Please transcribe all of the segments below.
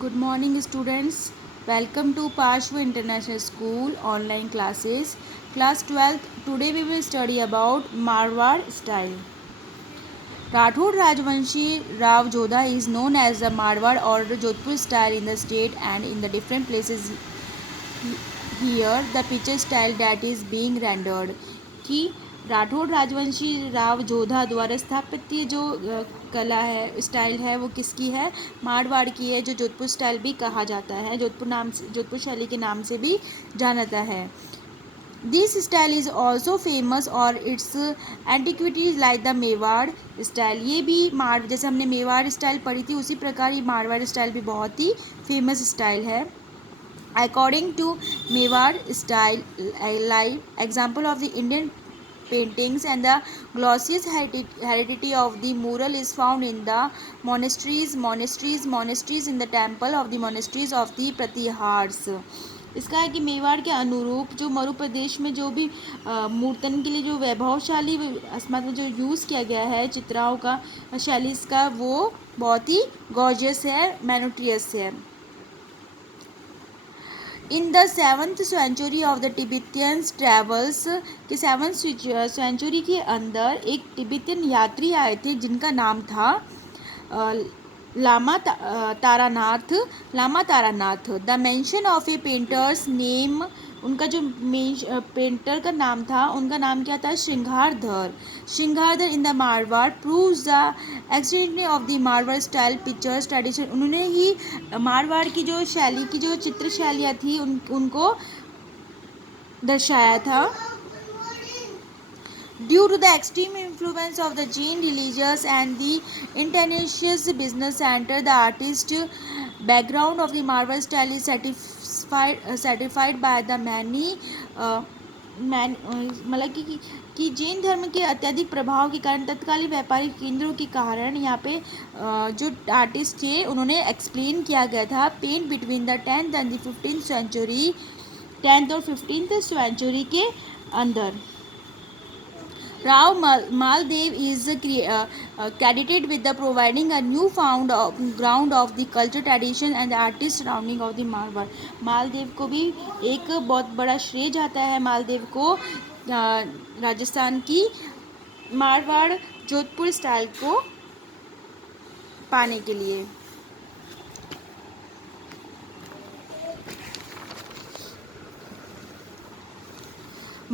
Good morning, students. Welcome to Pashwa International School online classes. Class 12th. Today we will study about Marwar style. Rathod Rajvanshi Rav Jodha is known as the Marwar or Jodhpur style in the state and in the different places. Here the picture style that is being rendered कि राठौड़ राजवंशी राव जोधा द्वारा स्थापित जो कला है style है वो किसकी है, मारवाड़ की है, जो जोधपुर स्टाइल भी कहा जाता है, जोधपुर शैली के नाम से भी जाना जाता है. This style is also famous और its antiquities like the Mewar style. ये भी जैसे हमने मेवाड़ स्टाइल पढ़ी थी उसी प्रकार ये मारवाड़ स्टाइल भी बहुत ही फेमस स्टाइल है. According to Mewar style, like example of the Indian paintings and the glossiest heredity of the mural is found in the monasteries in the temple of the monasteries of the Pratihars. इसका है कि मेवाड़ के अनुरूप जो मरु प्रदेश में जो भी मूर्तन के लिए जो वैभवशाली मतलब जो यूज़ किया गया है चित्राओं का शैली का वो बहुत ही गॉर्जियस है, मैनोट्रियस है. In the 7th century of the Tibetans travels के 7th सेंचुरी के अंदर एक तिब्बतियन यात्री आए थे जिनका नाम था Lama Taranath. The mention of a painter's name, उनका जो पेंटर का नाम था उनका नाम क्या था, Shringardhar in the Marwar proves the extent of the Marwar style pictures tradition. उन्होंने ही मारवाड़ की जो शैली की जो चित्र शैलियाँ थी उनको दर्शाया था. Due to the extreme influence of the Jain religious and the international business center, the artist background of the Marwar style is certified by the many मतलब कि जैन धर्म के अत्यधिक प्रभाव के कारण तत्कालीन व्यापारिक केंद्रों के कारण यहाँ पे जो आर्टिस्ट थे उन्होंने एक्सप्लेन किया गया था paint between the 10th and the 15th century, 10th और 15th सेंचुरी के अंदर. Rao Maldev is credited with the providing a newfound ground of the culture tradition and the artist surrounding of the Marwar. Maldev को भी एक बहुत बड़ा श्रेय जाता है मालदेव को राजस्थान की मारवाड़ जोधपुर स्टाइल को पाने के लिए.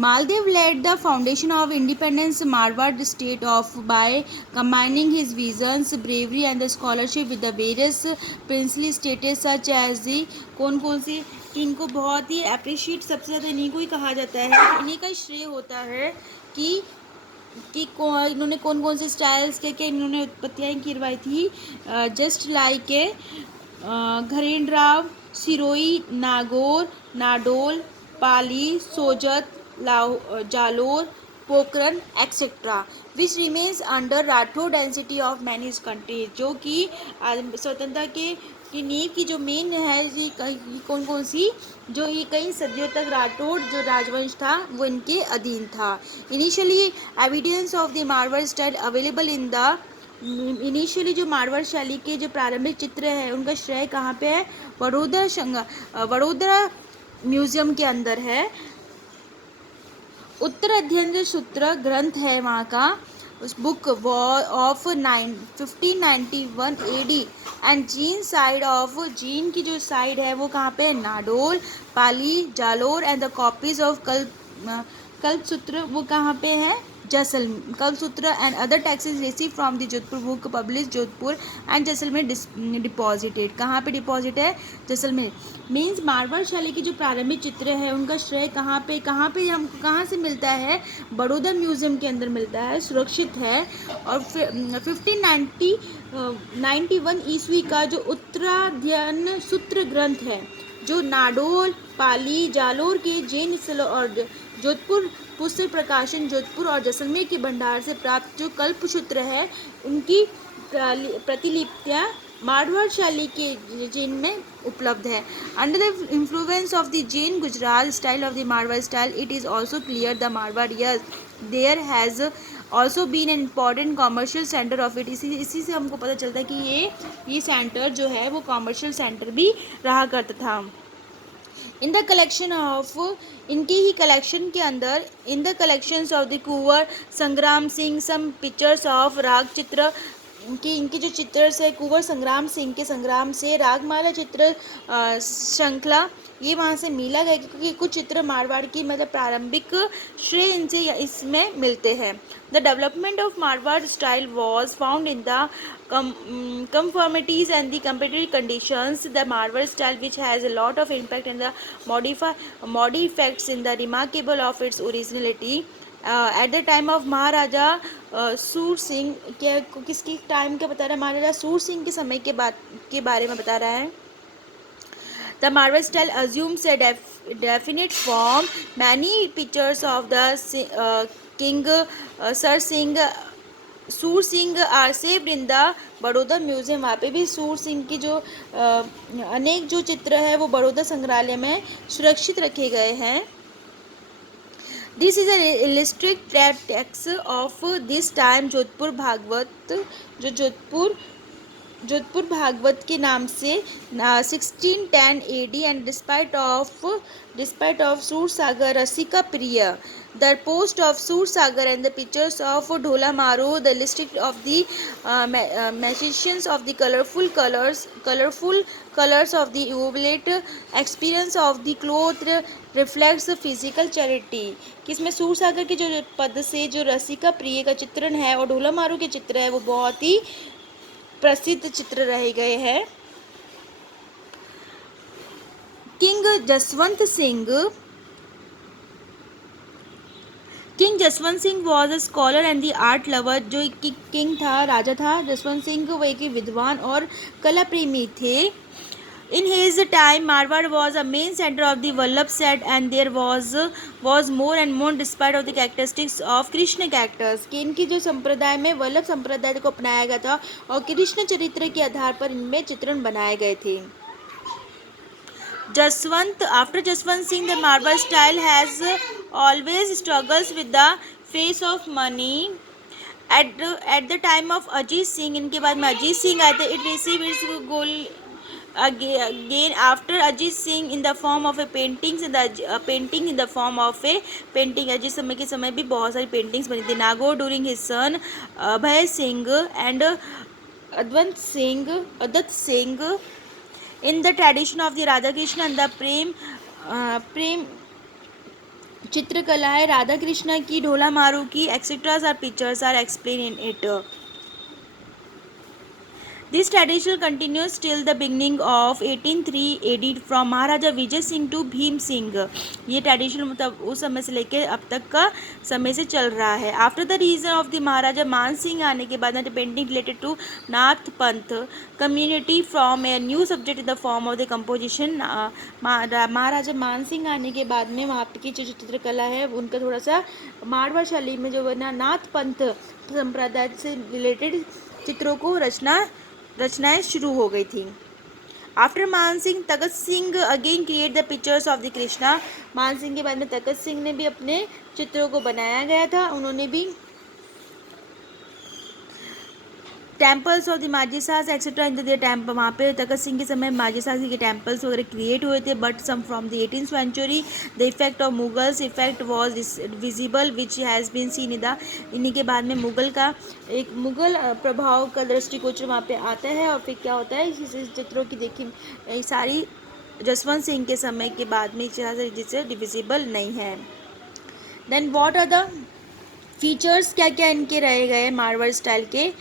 Maldev laid the foundation of independent Marwar state by combining his visions, bravery and the scholarship with the various princely states such as the कौन से इनको बहुत ही अप्रिशिएट सबसे ज़्यादा इन्हीं को ही कहा जाता है, इन्हीं का श्रेय होता है कि इन्होंने कौन से स्टाइल्स के इन्होंने उत्पत्तियाँ करवाई थी. जस्ट लाइक ए घरेंद्राव, Sirohi, Nagaur, Nadol, Pali, Sojat, Jalore, Pokhran etcetera which remains under Rathore dynasty of many countries. जो कि स्वतंत्रता की नींव की जो मेन है ये कौन सी जो ये कई सदियों तक राठौड़ जो राजवंश था वो इनके अधीन था. Initially evidence of the Marwar style available in the initially जो मारवाड़ शैली के जो प्रारंभिक चित्र है उनका श्रेय कहाँ पे है, वडोदरा म्यूजियम के अंदर है. उत्तर अध्ययन सूत्र ग्रंथ है वहाँ का, उस book of 1591 AD and Jain side of Jain की जो साइड है वो कहाँ पे है, Nadol, Pali, Jalore and the copies of Kalpasutra वो कहाँ पे है, Jaisalmer. Kalpasutra and other texts receive from the Jodhpur book publish Jodhpur and Jaisalmer deposited. कहाँ पे डिपॉजिट है, जैसलमेर. मीन्स मारवाड़ शैली के जो प्रारंभिक चित्र है उनका श्रेय कहाँ पे हमको कहाँ से मिलता है, बड़ौदा म्यूजियम के अंदर मिलता है, सुरक्षित है. और 1591 ईस्वी का जो उत्तराध्ययन सूत्र ग्रंथ है जो नाडोल, पाली, जालोर के जैन स्थलों और जोधपुर पुस्तक प्रकाशन जोधपुर और जैसलमेर के भंडार से प्राप्त जो कल्पसूत्र है उनकी प्रतिलिपियाँ मारवाड़ शैली के जैन में उपलब्ध है. Under the influence of the Jain Gujarat style of the Marwar style it is also clear the Marwar, yes there has also been an important commercial centre of it. इसी से हमको पता चलता है कि ये सेंटर जो है वो कॉमर्शियल सेंटर भी रहा करता था। इन द कलेक्शन ऑफ, इनकी ही कलेक्शन के अंदर, in the collections of the Kunwar Sangram Singh some pictures of राग चित्र, इनकी जो चित्र है कुंवर संग्राम सिंह के संग्राम से रागमाला चित्र श्रृंखला, ये वहाँ से मिला गया क्योंकि कुछ चित्र मारवाड़ की मतलब प्रारंभिक श्रेय इनसे इसमें मिलते हैं। The development of Marwar style was found in the conformities and the competitive conditions. The Marwar style, which has a lot of impact and the modi effects in the remarkable of its originality. At the time of महाराजा सूर सिंह, क्या किसकी time का बता रहा है, महाराजा सूर सिंह के समय के बारे में बता रहा है। The Marwar style assumes a definite form. Many pictures of the king Sir Singh Sur Singh are saved in the Baroda museum. वहाँ पे भी सूर सिंह की जो अनेक जो चित्र है वो बड़ौदा संग्रहालय में सुरक्षित रखे गए हैं। This is illustrated text of this time Jodhpur Bhagavat, जो जोधपुर भागवत के नाम से 1610 AD and despite of Sursagar Rasikapriya, the post of Sursagar and the pictures of Dhola Maru, the list of the magicians of the colorful colors of the jubilant experience of the cloth reflects physical charity। किसमें सूरसागर के जो पद से जो रसिका प्रिय का चित्रण है और ढोला मारू के चित्र है वो बहुत ही प्रसिद्ध चित्र रह गए हैं। King Jaswant Singh was a scholar and the art lover. जो किंग था, राजा था जसवंत सिंह, वो एक विद्वान और कला प्रेमी थे। In his time Marwar was a main centre of the Vallabh sect and there was more and more despite of the characteristics of Krishna characters. कि इनकी जो संप्रदाय में वल्लभ संप्रदाय को अपनाया गया था और कृष्ण चरित्र के आधार पर इनमें चित्रण बनाए गए थे। After Jaswant Singh, the Marwar style has always struggles with the face of money. At the time of Ajit Singh, इनके बाद में अजीत सिंह आए थे। It received its goal again after Ajit Singh in the form of a painting in the form of a painting। Ajit समय के समय भी बहुत सारी पेंटिंग्स बनी थी। Nagaur during his son Abhay Singh and अदत्त Singh in the tradition of the Radha Krishna and the प्रेम चित्रकला है राधा कृष्ण की, ढोला मारू की, etcetera are pictures are explain in it. This tradition continues till the beginning of 1803 AD from Maharaja Vijay Singh to Bhim Singh. ये tradition मतलब उस समय से लेकर अब तक का समय से चल रहा है। After the region of the Maharaja Man Singh आने के बाद painting related to Nath Panth community from a new subject in the form of the composition. Maharaja Man Singh आने के बाद में वहाँ की जो चित्रकला है उनका थोड़ा सा मारवाड़ शैली में जो नाथ पंथ संप्रदाय से रिलेटेड चित्रों को रचनाएं शुरू हो गई थी। After Man Singh, Takhat Singh again create the pictures of the Krishna. Man Singh के बाद में तगत सिंह ने भी अपने चित्रों को बनाया गया था। उन्होंने भी temples of the Majisas etcetera in the temple, वहाँ पे तगत सिंह के समय माजीसास के टेम्पल्स वगैरह क्रिएट हुए थे। But some from the 18th century the effect of Mughals effect was visible which has been seen in the. इन्हीं के बाद में मुगल प्रभाव का दृष्टिगोचर वहाँ पे आता है। और फिर क्या होता है, इस चित्रों की देखी सारी जसवंत सिंह के समय के बाद में जिससे डिविजिबल नहीं है। Then what are the features, क्या क्या इनके रहे गए मारवाड़ स्टाइल के।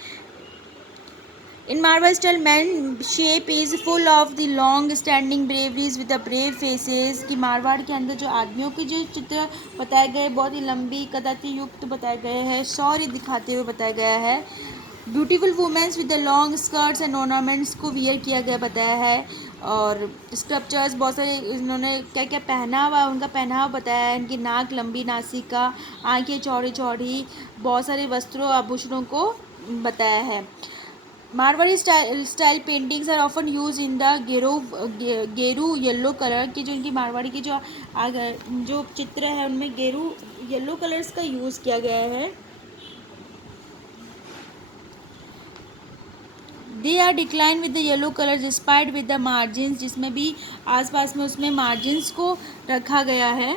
In Marwar style, man shape is full of the long standing braveries with the brave faces। कि मारवाड़ के अंदर जो आदमियों के जो चित्र बताए गए बहुत ही लंबी कदाति युक्त बताए गए हैं, शौर्य दिखाते हुए बताया गया है। Beautiful womens with the long skirts and ornaments को वियर किया गया बताया है। और स्कल्पचर्स बहुत सारे इन्होंने क्या क्या पहना हुआ उनका पहनावा बताया है। इनकी नाक लंबी, नासिका, आँखें चौड़ी चौड़ी, बहुत सारे वस्त्रों आभूषणों को बताया है। Marwari style paintings are often use in the geru yellow colour की। जो इनकी मारवाड़ी की जो चित्र है उनमें गेरू येलो कलर्स का यूज़ किया गया है। They are decline with the yellow colour despite with the margin, जिसमें भी आसपास में उसमें मार्जिन्स को रखा गया है।